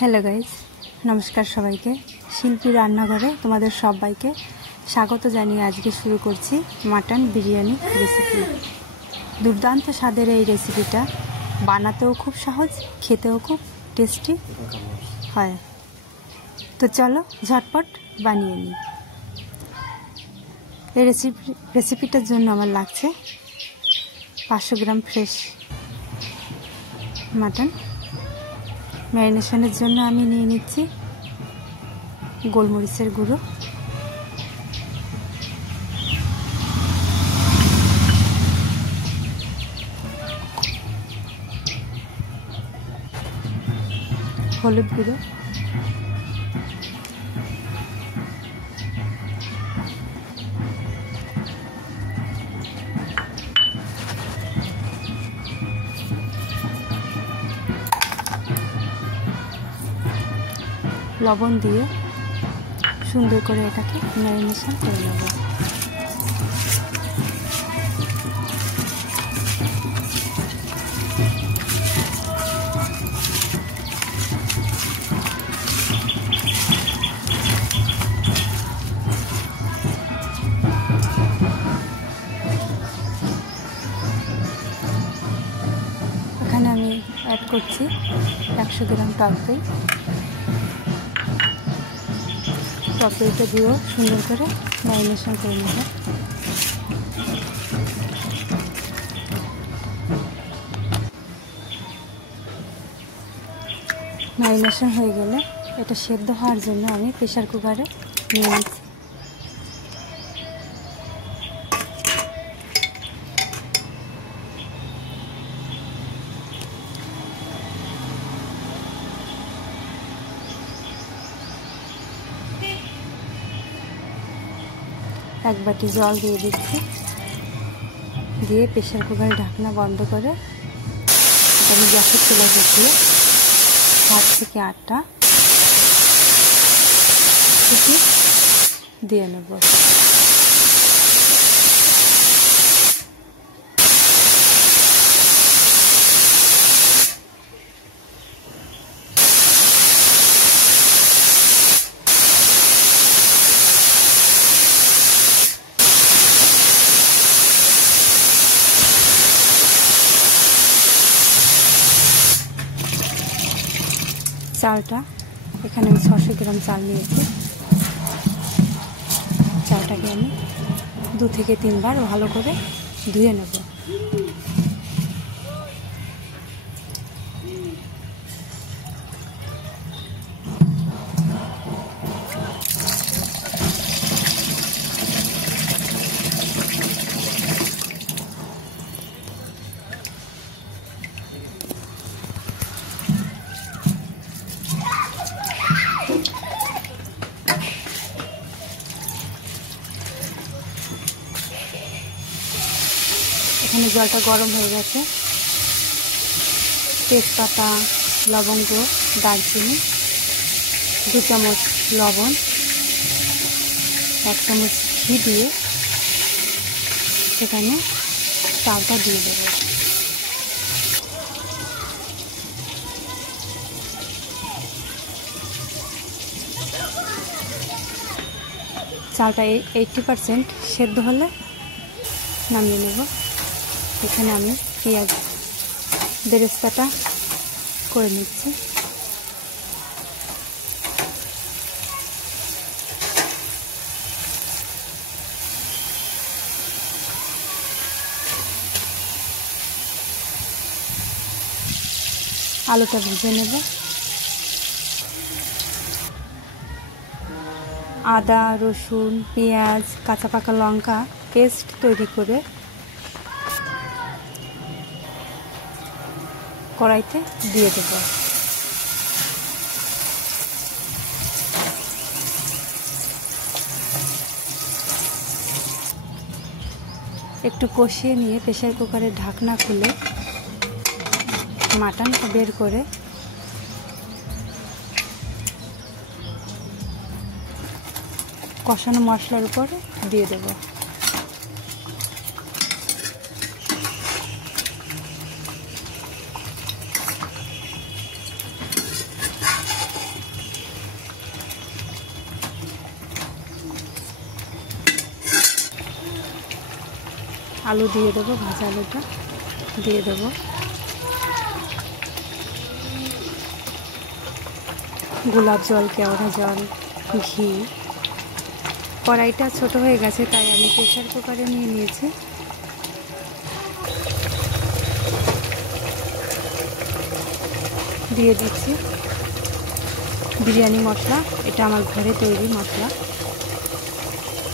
Hello guys, নমস্কার সবাইকে। শিল্পী রান্নাঘরে তোমাদের সবাইকে স্বাগত জানিয়ে আজকে শুরু করছি মাটন বিরিয়ানি রেসিপি। দুর্দান্ত স্বাদের এই রেসিপিটা বানাতেও খুব সহজ, খেতেও খুব টেস্টি হয়। তো চলো ঝটপট বানিয়ে নিই। এই রেসিপিটার জন্য আমার লাগছে 500 গ্রাম ফ্রেশ মাটন। ম্যারিনেশনের জন্য আমি নিয়ে নিচ্ছি গোলমরিচের গুঁড়ো, হলুদ গুঁড়ো, লবণ দিয়ে সুন্দর করে এটাকে ম্যারিনেশন করে নেব। এখানে আমি অ্যাড করছি 100 গ্রাম টক দই। টক দইটা দিয়েও সুন্দর করে ম্যারিনেশন করে নেব। ম্যারিনেশন হয়ে গেলে এটা সেদ্ধ হওয়ার জন্য আমি প্রেসার কুকারে নিয়ে নিচ্ছি। এক বাটি জল দিয়ে দিচ্ছি, দিয়ে প্রেসার কুকারের ঢাকনা বন্ধ করে আমি গ্যাসের চুলা বসিয়ে 7 থেকে 8টা সিটি দিয়ে নেব। চালটা এখানে আমি 600 গ্রাম চাল নিয়েছি। চালটাকে আমি 2 থেকে 3 বার ভালো করে ধুয়ে নেব। এখানে জলটা গরম হয়ে গেছে। তেজপাতা, লবঙ্গ, দারচিনি, 2 চামচ লবণ, 1 চামচ ঘি দিয়ে সেখানে চালটা দিয়ে দেব। চালটা 80% সেদ্ধ হলে নামিয়ে নেব। এখানে আমি পেঁয়াজ বেরেস্তাটা করে নিচ্ছি। আলুটা ভেজে নেব। আদা, রসুন, পেঁয়াজ, কাঁচা পাকা লঙ্কা পেস্ট তৈরি করে কড়াইতে দিয়ে দেব। একটু কষিয়ে নিয়ে প্রেসার কুকারের ঢাকনা খুলে মাটনটা বের করে কষানো মশলার উপর দিয়ে দেব। আলু দিয়ে দেবো, ভাজা আলুটা দিয়ে দেবো। গোলাপ জল, কেওড়া জল, ঘি। কড়াইটা ছোট হয়ে গেছে তাই আমি প্রেসার কুকারে নিয়ে নিয়েছি। দিয়ে দিচ্ছি বিরিয়ানি মশলা, এটা আমার ঘরে তৈরি মশলা।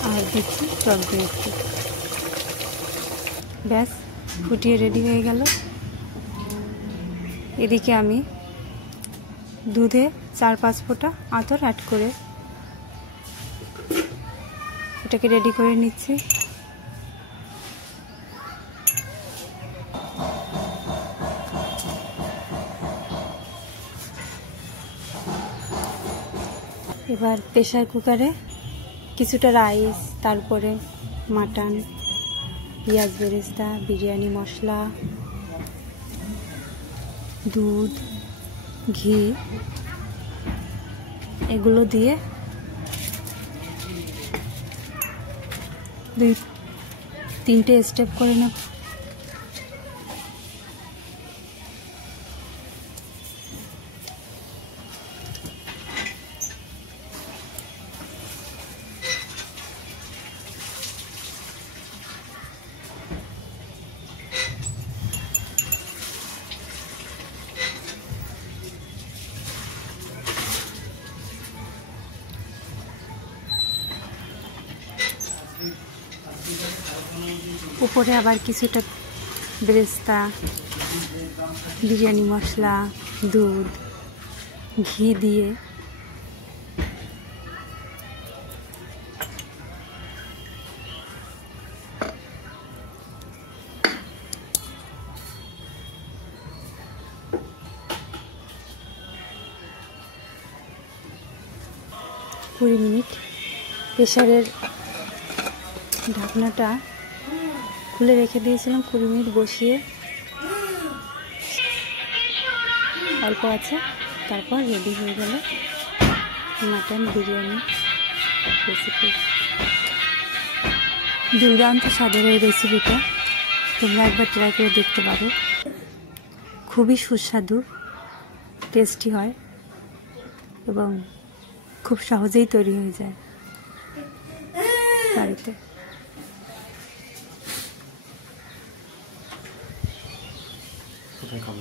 আর দিচ্ছি টক দই একটু। ব্যাস, ফুটিয়ে রেডি হয়ে গেল। এদিকে আমি দুধে 4-5 ফোঁটা আতর অ্যাড করে এটাকে রেডি করে নিচ্ছি। এবার প্রেসার কুকারে কিছুটা রাইস, তারপরে মাটন, পেঁয়াজ বেরেস্তা, বিরিয়ানি মশলা, দুধ, ঘি এগুলো দিয়ে 2-3টে স্টেপ করে নেব। উপরে আবার কিছুটা বেরেস্তা, বিরিয়ানি মশলা, দুধ, ঘি দিয়ে কুড়ি মিনিট প্রেসারের ঢাকনাটা খুলে রেখে দিয়েছিলাম। 20 মিনিট বসিয়ে অল্প আছে, তারপর রেডি হয়ে গেল মাটন বিরিয়ানি রেসিপি। দুর্দান্ত স্বাদের এই রেসিপিটা তোমরা একবার ট্রাই করে দেখতে পারো। খুবই সুস্বাদু, টেস্টি হয় এবং খুব সহজেই তৈরি হয়ে যায় বাড়িতে। কোথায় খাবো?